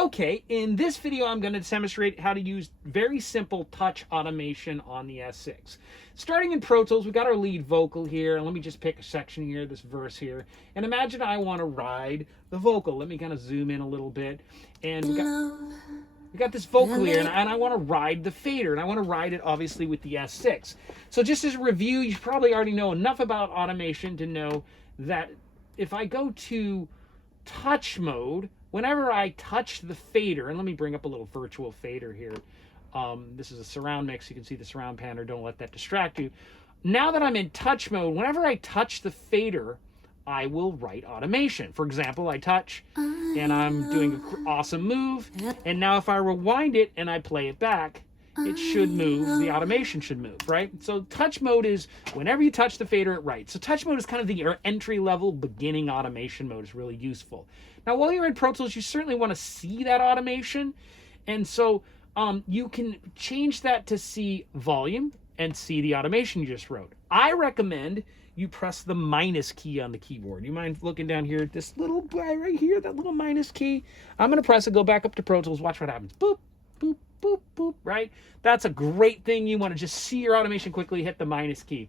Okay, in this video, I'm going to demonstrate how to use very simple touch automation on the S6. Starting in Pro Tools, we got our lead vocal here. Let me just pick a section here, this verse here. And imagine I want to ride the vocal. Let me kind of zoom in a little bit. And we got this vocal here, and I want to ride the fader. And I want to ride it, obviously, with the S6. So just as a review, you probably already know enough about automation to know that if I go to touch mode, whenever I touch the fader, and let me bring up a little virtual fader here. This is a surround mix. You can see the surround panner. Don't let that distract you. Now that I'm in touch mode, whenever I touch the fader, I will write automation. For example, I touch, and I'm doing an awesome move. And now if I rewind it and I play it back, it should move. The automation should move, right? So touch mode is whenever you touch the fader, it writes. So touch mode is kind of the entry-level beginning automation mode. Is really useful. Now, while you're in Pro Tools, you certainly want to see that automation. And so you can change that to see volume and see the automation you just wrote. I recommend you press the minus key on the keyboard. You mind looking down here at this little guy right here, that little minus key? I'm going to press it, go back up to Pro Tools, watch what happens. Boop, boop, boop, boop, right? That's a great thing. You want to just see your automation quickly, hit the minus key.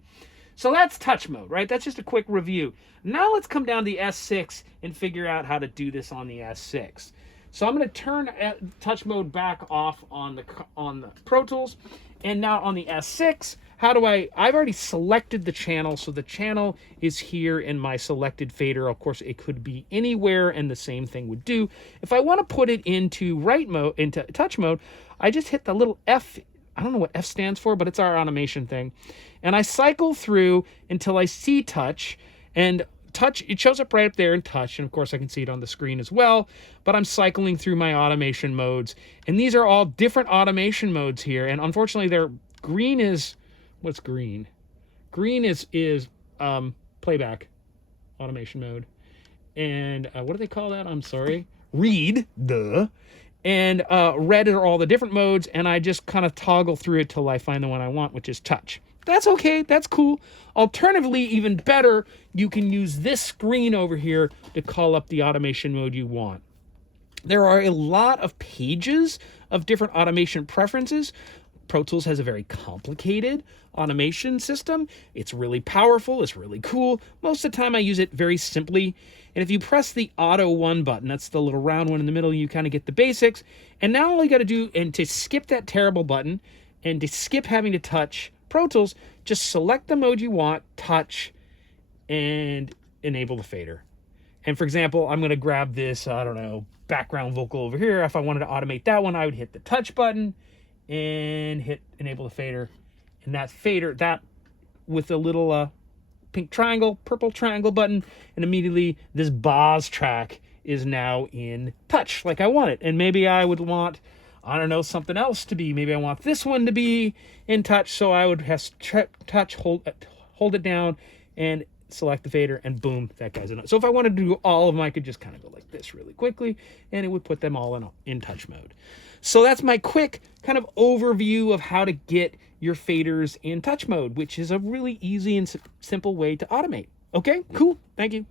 So that's touch mode, right? That's just a quick review. Now let's come down to the S6 and figure out how to do this on the S6. So I'm going to turn touch mode back off on the Pro Tools. And now on the S6, how do I've already selected the channel. So the channel is here in my selected fader. Of course, it could be anywhere and the same thing would do. If I want to put it into into touch mode, I just hit the little F. I don't know what F stands for, but it's our automation thing. And I cycle through until I see touch, and touch, it shows up right up there in touch. And of course I can see it on the screen as well, but I'm cycling through my automation modes. And these are all different automation modes here. And unfortunately green is, what's green? Green is playback automation mode. And what do they call that? I'm sorry. Read, duh. And red are all the different modes, and I just kind of toggle through it till I find the one I want, which is touch. That's okay, that's cool. Alternatively, even better, you can use this screen over here to call up the automation mode you want. There are a lot of pages of different automation preferences. Pro Tools has a very complicated automation system. It's really powerful, it's really cool. Most of the time I use it very simply. And if you press the Auto 1 button, that's the little round one in the middle, you kind of get the basics. And now all you got to do, and to skip that terrible button, and to skip having to touch Pro Tools, just select the mode you want, touch, and enable the fader. And for example, I'm going to grab this, I don't know, background vocal over here. If I wanted to automate that one, I would hit the touch button and hit enable the fader. And that fader, that with a little pink triangle, purple triangle button, and immediately this Boz track is now in touch like I want it. And maybe I would want, I don't know, something else to be. Maybe I want this one to be in touch, so I would have touch, hold it down, and select the fader, and boom, that guy's in. So if I wanted to do all of them, I could just kind of go like this really quickly, and it would put them all in touch mode. So that's my quick kind of overview of how to get your faders in touch mode, which is a really easy and simple way to automate. Okay, cool. Thank you.